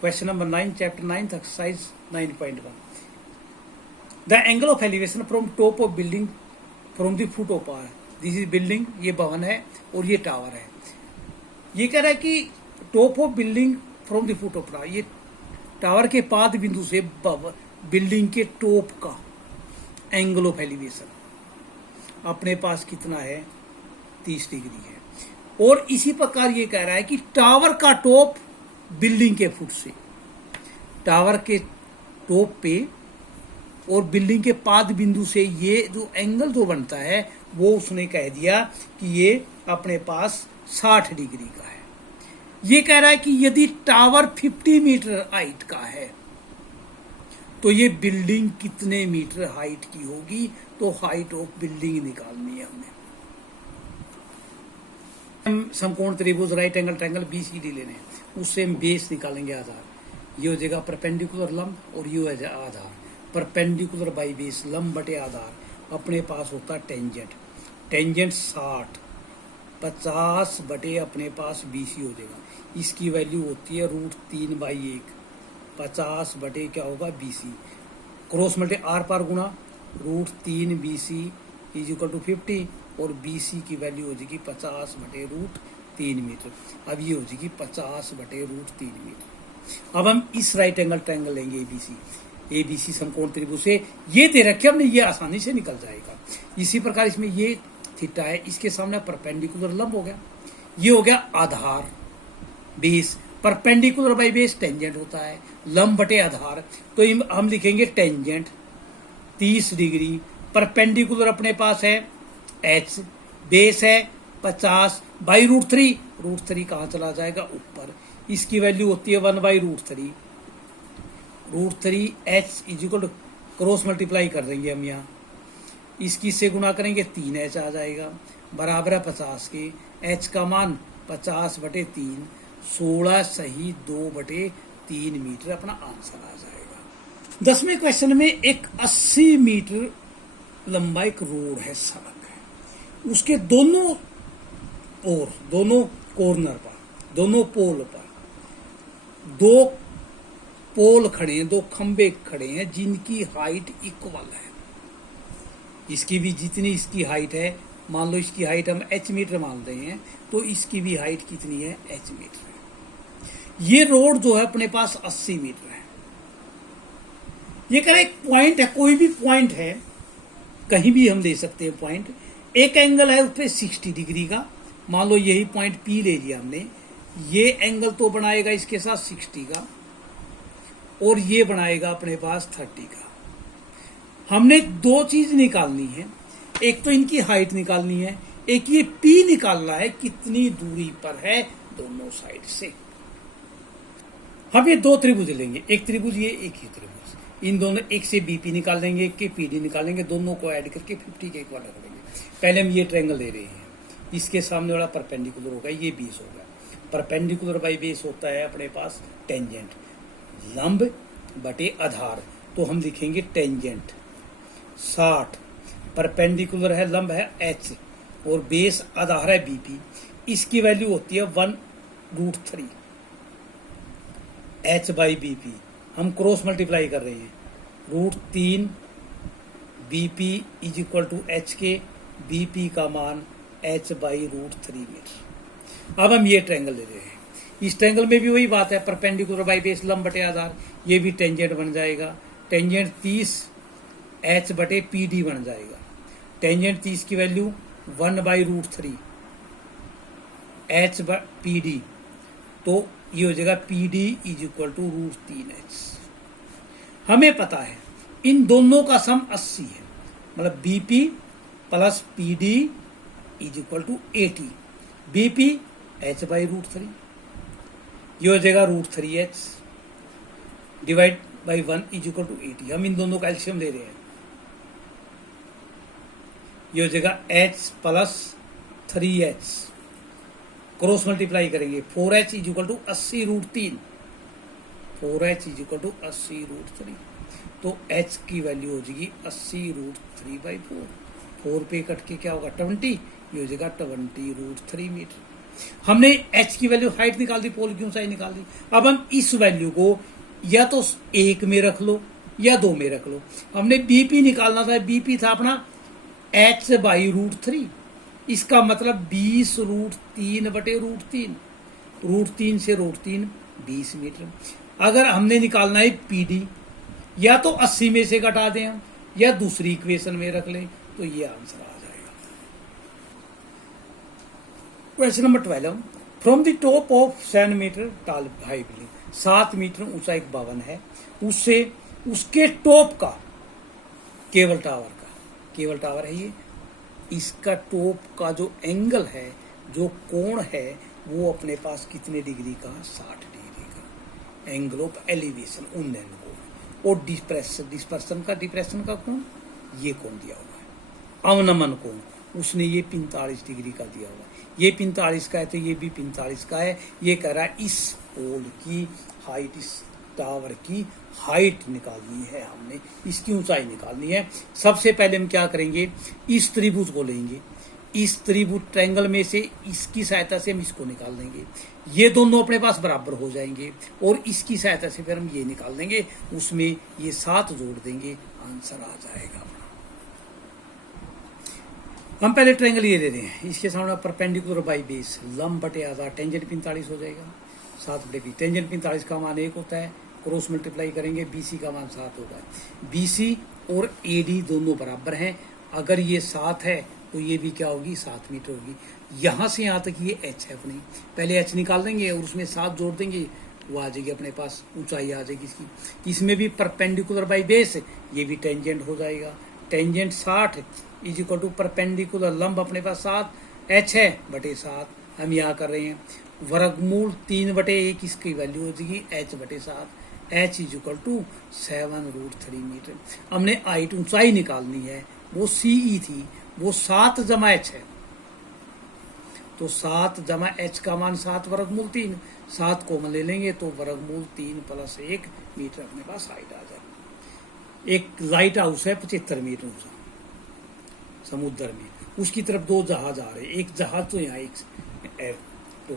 Question number 9, chapter 9, exercise 9.1. The angle of elevation from top of building from the foot of tower. This is building, ये भवन है और ये tower है. ये कह रहा है कि top of building from the foot of tower, ये टावर के पाद बिंदु से बिल्डिंग के टॉप का एंगल ऑफ एलिवेशन अपने पास कितना है, 30 डिग्री है. और इसी प्रकार ये कह रहा है कि टावर का टॉप बिल्डिंग के फुट से, टावर के टॉप पे और बिल्डिंग के पाद बिंदु से ये जो एंगल जो बनता है वो उसने कह दिया कि ये अपने पास 60 डिग्री का है. ये कह रहा है कि यदि टावर 50 मीटर हाइट का है तो ये बिल्डिंग कितने मीटर हाइट की होगी. तो हाइट ऑफ बिल्डिंग निकालनी है हमें. समकोण त्रिभुज राइट एंगल ट्रायंगल BCD लेने हैं, उससे हम बेस निकालेंगे आधार. ये हो जाएगा परपेंडिकुलर लंब और ये हो जाएगा आधार. परपेंडिकुलर बाई बेस, लंब बटे आधार. अपने पास होता है टेंजेंट. टेंजेंट 60, 50 बटे अपने पास BC हो जाएगा. इसकी वैल्यू होती है √3/1. 50 बटे क्या होगा BC. क्रॉस मल्टे आर पार गुणा √3BC = 50 और BC की वैल्यू हो जाएगी 50 बटे √3 मीटर. अब ये हो जाएगी 50 बटे √3 मीटर. अब हम इस राइट एंगल ट्रायंगल लेंगे ABC समकोण त्रिभुज से. ये दे रखे हमने, ये आसानी से निकल जाएगा. इसी प्रकार इसमें ये थीटा है, इसके सामने परपेंडिकुलर लंब हो गया. ये हो गया आधार base. Perpendicular by base tangent होता है, लंब बटे आधार. तो हम लिखेंगे टेंजेंट 30 डिग्री. परपेंडिकुलर अपने पास है H, बेस है 50 बाई √3. √3 कहाँ चला जाएगा, ऊपर. इसकी वैल्यू होती है 1/√3. √3H = क्रॉस मल्टीप्लाई कर देंगे हम यहाँ. इसकी से गुणा करेंगे 3H आ जाएगा, बराबर है 50 के. H का मान 50 बटे 3, 16 सही 2/3 मीटर अपना आंसर आ जाएगा. 10वें क्वेश्चन में एक 80 मीटर लंबा एक रोड है, सड़क है. उसके दोनों कॉर्नर पर, दोनों पोल पर 2 पोल खड़े हैं, 2 खंबे खड़े हैं जिनकी हाइट इक्वल है. इसकी भी जितनी इसकी हाइट है, मान लो इसकी हाइट हम H मीटर मान रहे हैं, तो इसकी भी हाइट कितनी है, H मीटर है. ये रोड जो है अपने पास 80 मीटर है. ये कह रहा है एक पॉइंट है, कोई भी पॉइंट है, कहीं भी हम ले सकते हैं पॉइंट. एक एंगल है उस पर 60 डिग्री का. मान लो यही पॉइंट P ले लिया हमने. ये एंगल तो बनाएगा इसके साथ 60 का और ये बनाएगा अपने पास 30 का. हमने 2 चीज निकालनी है. एक तो इनकी हाइट निकालनी है, एक ये P निकालना है कितनी दूरी पर है दोनों साइड से. हम ये 2 त्रिभुज लेंगे, एक त्रिभुज ये, एक ही त्रिभुज. इन दोनों, एक से BP निकाल लेंगे, एक के PD निकालेंगे, दोनों को ऐड करके 50 के इक्वल रख देंगे. पहले हम ये ट्रायंगल ले रहे हैं, इसके सामने वाला परपेंडिकुलर होगा, ये बेस होगा. परपेंडिकुलर बाई बेस होता है अपने पास टेंजेंट, लंब बटे आधार. तो हम लिखेंगे टेंजेंट 60, परपेंडिकुलर है, लंब है H और बेस आधार है BP. इसकी वैल्यू होती है 1√3 H बाई BP. हम क्रॉस मल्टीप्लाई कर रहे हैं. √3 BP = H के, BP का मान H बाई √3 मीटर. अब हम ये ट्रायंगल ले रहे हैं. इस ट्रायंगल में भी वही बात है, परपेंडिकुलर बाई बेस, लंब बटे आधार. ये भी टेंजेंट बन जाएगा. टेंजेंट 30 H बटे PD बन जाएगा. टेंजेंट 30 की वैल्यू 1/√3 H PD. तो ये हो जाएगा PD = √3H. हमें पता है इन दोनों का सम 80 है, मतलब BP plus PD = 80. BP H by √3. ये हो जाएगा √3H डिवाइड बाई 1 = 80. हम इन दोनों का एलसीएम ले रहे हैं. ये हो जाएगा H plus 3H. Cross multiply करेंगे. 4H = 80√3. 4H = 80√3. तो H की वैल्यू हो जाएगी 80√3/4. 4 पे कट के क्या होगा 20. ये हो जाएगा 20√3 मीटर. हमने एच की वैल्यू हाइट निकाल दी, पोल की ऊंचाई निकाल दी। अब हम इस वैल्यू को या तो 1 में रख लो या 2 में रख लो। हमने बीपी निकालना था, बीपी था अपना h/√3, इसका मतलब 20√3/√3, √3 से √3 20 मीटर। अगर हमने निकालना है पीडी, या तो 80 में से घटा दें हम, या दूसरी इक्वेशन में रख लें, तो ये आंसर आ जाएगा। Question number 12, from the top of 7 metre tall high building, 7 metre ऊंचा एक भवन है, उससे उसके टॉप का केबल टावर है ये, इसका टॉप का जो एंगल है, जो कोण है, वो अपने पास कितने डिग्री का? 60 डिग्री का एंगल ऑफ एलिवेशन, उन्नयन कोण। और डिस्पर्सन का कोण, ये कोण दिया हुआ है। अवनमन कोण उसने ये 45 डिग्री का दिया हुआ है, ये 45 का है तो ये भी 45 का है। ये कह रहा है इस पोल की हाइट, इस टावर की हाइट निकालनी है, हमने इसकी ऊंचाई निकालनी है। सबसे पहले हम क्या करेंगे, इस त्रिभुज को लेंगे, इस त्रिभुज ट्रायंगल में से इसकी सहायता से हम इसको निकाल देंगे, ये दोनों अपने पास बराबर हो जाएंगे, और इसकी सहायता से फिर हम ये निकाल देंगे, उसमें ये 7 जोड़ देंगे, आंसर आ जाएगा। हम पहले ट्रायंगल ये ले रहे हैं, इसके सामने परपेंडिकुलर बाई बेस, लंब बटे आधार, टेंजेंट 45 हो जाएगा, 7/20। टेंजेंट 45 का मान 1 होता है, क्रॉस मल्टीप्लाई करेंगे, बीसी का मान 7 होगा। बीसी और एडी दोनों बराबर हैं, अगर ये 7 है तो ये भी क्या होगी? 7 मीटर होगी। यहां से यहां तक ये एच है अपनी, पहले एच निकाल देंगे और उसमें 7 जोड़ देंगे, वो आ जाएगी अपने पास, ऊंचाई आ जाएगी इसकी। इसमें भी परपेंडिकुलर बाई बेस, ये भी टेंजेंट हो जाएगा। Tangent 60 is equal to perpendicular, लंब अपने पास 7, एच है बटे 7, हम यहाँ कर रहे हैं। वर्गमूल 3/1 इसकी वैल्यू हो जाएगी h/7, h is equal to 7√3 metre. हमने हाइट ऊंचाई निकालनी है, वो सीई थी, वो 7 जमा h है, तो 7 जमा h का मान 7 वर्गमूल 3, 7 कॉमन ले लेंगे तो वर्गमूल 3 + 1 मीटर अपने पास हाइट आ जाएगी। एक लाइट हाउस है 75 मीटर ऊंचा समुद्र में, उसकी तरफ 2 जहाज आ रहे हैं, एक जहाज तो यहाँ, एक तो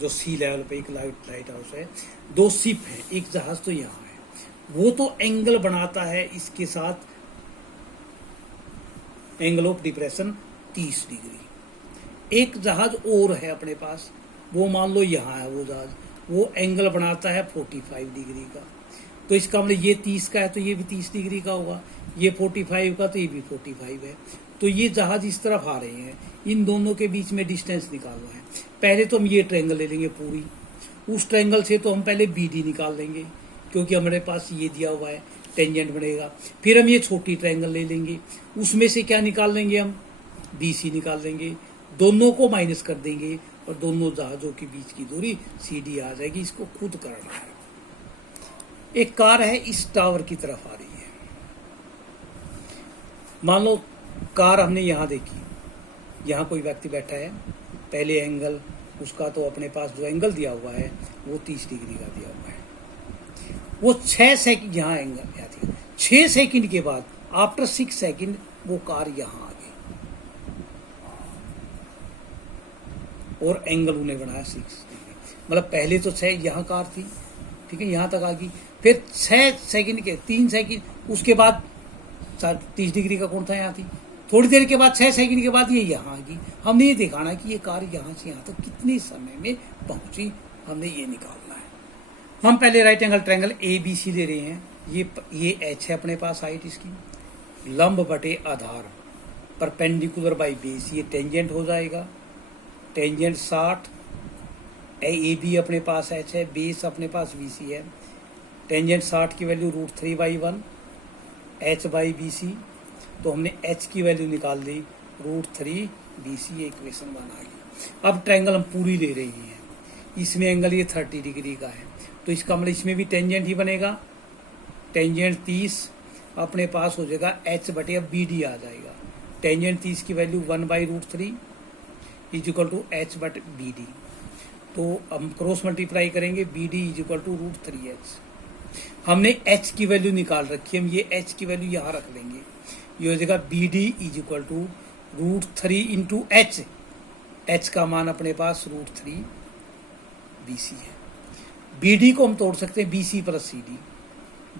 जो सी लेवल पे एक लाइट हाउस है, 2 शिप है, एक जहाज तो यहाँ है, वो तो एंगल बनाता है इसके साथ, एंगल ऑफ डिप्रेशन 30 डिग्री। एक जहाज और है अपने पास, वो मान लो यहाँ है वो जहाज, वो एंगल बनाता है 45 डिग्री का, तो इसका मतलब ये 30 का है तो ये भी 30 डिग्री का होगा, ये 45 का तो ये भी 45 है। तो ये जहाज इस तरफ आ रहे हैं, इन दोनों के बीच में डिस्टेंस निकालना है। पहले तो हम ये ट्रायंगल ले लेंगे पूरी, उस ट्रायंगल से तो हम पहले बीडी निकाल लेंगे, क्योंकि हमारे पास ये दिया हुआ है, टेंजेंट बनेगा। फिर हम ये छोटी ट्रायंगल ले लेंगे, उसमें से क्या निकाल लेंगे हम? बीसी निकाल लेंगे, दोनों को माइनस कर देंगे और दोनों जहाजों के बीच की दूरी सीडी आ जाएगी। इसको खुद करना है। एक कार है इस टावर की तरफ आ रही है, मान लो कार हमने यहाँ देखी, यहाँ कोई व्यक्ति बैठा है, पहले एंगल उसका तो अपने पास जो एंगल दिया हुआ है वो 30 डिग्री का दिया हुआ है, वो 6 सेकंड यहाँ एंगल यहाँ थी, 6 सेकंड के बाद आफ्टर 6 सेकंड वो कार यहाँ आ गई और एंगल उन्हें बनाया 6 डिग्री। मतलब पहले तो 6 यहाँ कार थी, ठीक है, यहाँ तक आ गई, फिर 6 सेकंड के 3 सेकंड उसके बाद 30 डिग्री का कोण था, यहाँ थी, थोड़ी देर के बाद 6 सेकंड के बाद ये यहाँ आ गई। हमने ये दिखाना कि ये कार यहाँ से यहाँ तक कितने समय में पहुंची, हमने ये निकालना है। हम पहले राइट एंगल ट्रायंगल ABC ले रहे हैं, ये H है अपने पास हाइट इसकी, लंब बटे आधार, परपेंडिकुलर बाई बेस, ये टेंजेंट हो जाएगा, टेंजेंट 60, AB अपने पास H है, बेस अपने पास BC है, टेंजेंट 60 की वैल्यू √3/1 h/BC, तो हमने h की वैल्यू निकाल दी √3BC, इक्वेशन 1 आ गई। अब ट्रायंगल हम पूरी ले रही हैं, इसमें एंगल ये 30 डिग्री का है, तो इसका मतलब इसमें भी टेंजेंट ही बनेगा, टेंजेंट 30 अपने पास हो जाएगा h/BD आ जाएगा, टेंजेंट 30 की value 1/√3 is equal to h/BD, तो हम क्रॉस मल्टीप्लाई करेंगे, BD is equal to √3h। हमने h की वैल्यू निकाल रखी है, हम ये h की वैल्यू यहाँ रख लेंगे, ये हो जाएगा BD is equal to √3 into h, H का मान अपने पास √3 BC है। BD को हम तोड़ सकते हैं BC plus CD,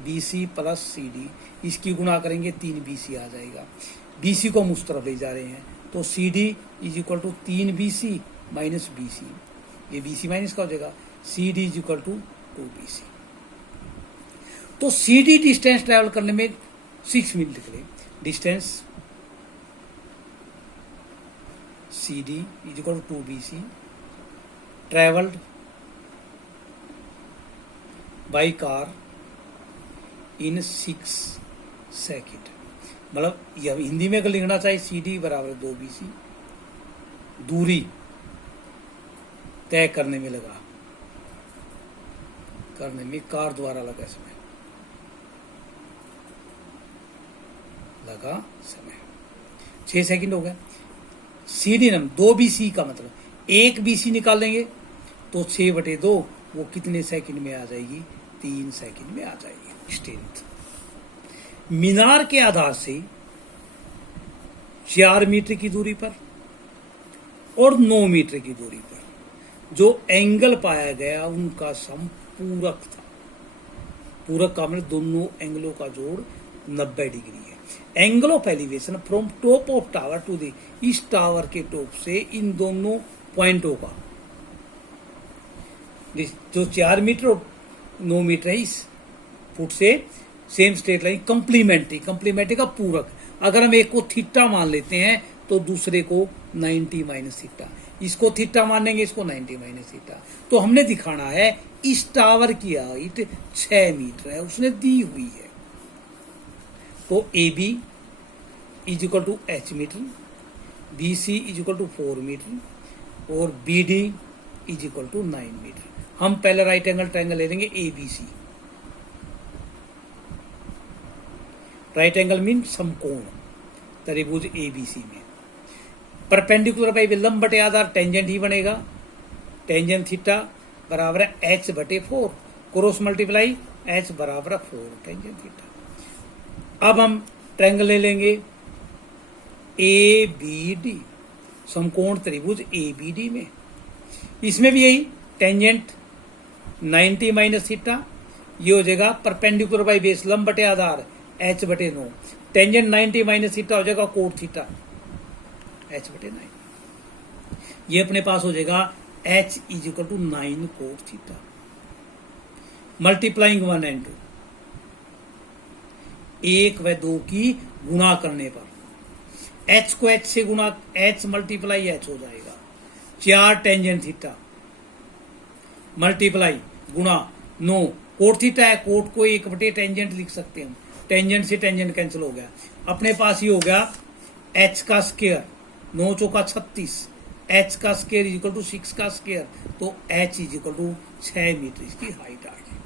BC plus CD, इसकी गुणा करेंगे 3 BC आ जाएगा। BC को हम उस तरफ ले जा रहे हैं, तो CD is equal to 3 BC minus BC, ये BC माइनस का हो जाएगा, CD is equal to 2 BC। तो CD डिस्टेंस ट्रैवल करने में 6 मिनट निकले। Distance CD is equal to 2 BC travelled by car in 6 second. मतलब यह हिंदी में अगर लिखना चाहिए CD बराबर 2 BC, दूरी तय करने में लगा, करने में कार द्वारा लगा समय, लगा समय 6 सेकंड हो गया। CD नम 2 BC का मतलब 1 BC निकालेंगे तो 6/2 वो कितने सेकंड में आ जाएगी? 3 सेकंड में आ जाएगी। स्ट्रेंथ मीनार के आधार से 4 मीटर की दूरी पर और 9 मीटर की दूरी पर जो एंगल पाया गया उनका सम पूरक था। पूरक का मतलब दोनों एंगलों का जोड़ 90 डिग्री है। Angle of elevation from top of tower to the, इस टावर के टॉप से इन दोनों पॉइंटों का जो 4 मीटर और 9 मीटर है, इस फुट से सेम स्ट्रेट लाइन कंप्लीमेंट्री का पूरक। अगर हम एक को थीटा मान लेते हैं तो दूसरे को 90 माइनस थीटा, इसको थीटा मानेंगे, इसको 90 माइनस थीटा। तो हमने दिखाना है इस टावर की हाइट 6 मीटर है, उसने दी हुई है। तो AB is equal to H metre, BC is equal to 4 metre और BD is equal to 9 metre. हम पहले राइट एंगल ट्रायंगल ले लेंगे ABC। राइट एंगल मीन समकोण त्रिभुज ABC में परपेंडिकुलर बाई लंब बटे आधार टेंजेंट ही बनेगा। टेंजेंट थीटा बराबर है H/4, क्रॉस मल्टीप्लाई H बराबर 4 टेंजेंट थीटा। अब हम ट्रायंगल ले लेंगे ABD, समकोण त्रिभुज ABD में। इसमें भी यही टेंजेंट 90 माइनस थीटा, ये हो जाएगा परपेंडिकुलर बाई बेस लंब बटे आधार H/9, टेंजेंट 90 माइनस थीटा हो जाएगा कोट थीटा H/9। ये अपने पास हो जाएगा H is equal to 9 cot theta multiplying 1 and 2, 1 व 2 की गुणा करने पर H को H से गुणा, H मल्टीप्लाई H हो जाएगा। 4 टेंजेंट थीटा मल्टीप्लाई गुणा 9 कोट थीटा है, कोट को 1 टेंजेंट लिख सकते हैं हम, टेंजेंट से टेंजेंट कैंसिल हो गया। अपने पास ही हो गया H का स्क्वायर, 9 चौका 36, H का स्क्वायर इज इक्वल टू 6 का स्क्वायर, तो H is equal to 6 metre इसकी हाइट आ गई।